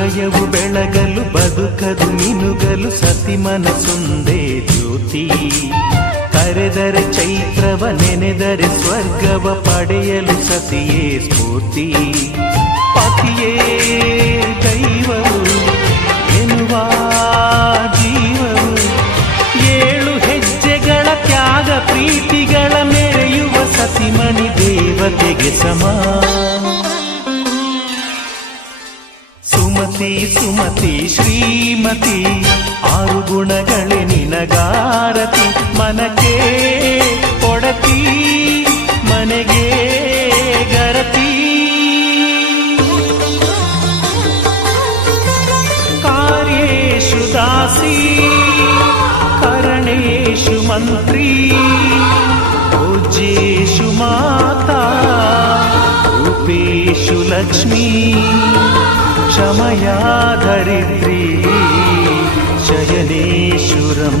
ಹೃದಯವು ಬೆಳಗಲು ಬದುಕದು ಮಿನುಗಲು ಸತಿ ಮನಸೊಂದೇ ಜ್ಯೋತಿ. ಕರೆದರೆ ಚೈತ್ರವ ನೆನೆದರೆ ಸ್ವರ್ಗವ ಪಡೆಯಲು ಸತಿಯೇ ಸ್ಫೂರ್ತಿ. ಪತಿಯೇ ದೈವವು ಎನ್ನುವ ಜೀವವು, 7 ಹೆಜ್ಜೆಗಳ ತ್ಯಾಗ ಪ್ರೀತಿಗಳ ಮೆರೆಯುವ ಸತಿಮಣಿ ದೇವತೆಗೆ ಸಮ. ಸುಮತಿ ಸುಮತಿ ಶ್ರೀಮತಿ 6 ಗುಣಗಳೇ ನಿನಗಾರತಿ. ಮನಕ್ಕೆ ಕೊಡತಿ ಮನೆಗೆ ಗರತಿ. ಕಾರ್ಯೇಷು ದಾಸಿ ಕರಣೇಷು ಮಂತ್ರಿ. ಪೂಜ್ಯೇಷು ಮಾತಾ ರೂಪೇಷು ಲಕ್ಷ್ಮೀ. ಕ್ಷಮಯಾ ಧರಿತ್ರಿ ಶಯನೇಶ್ವರಂ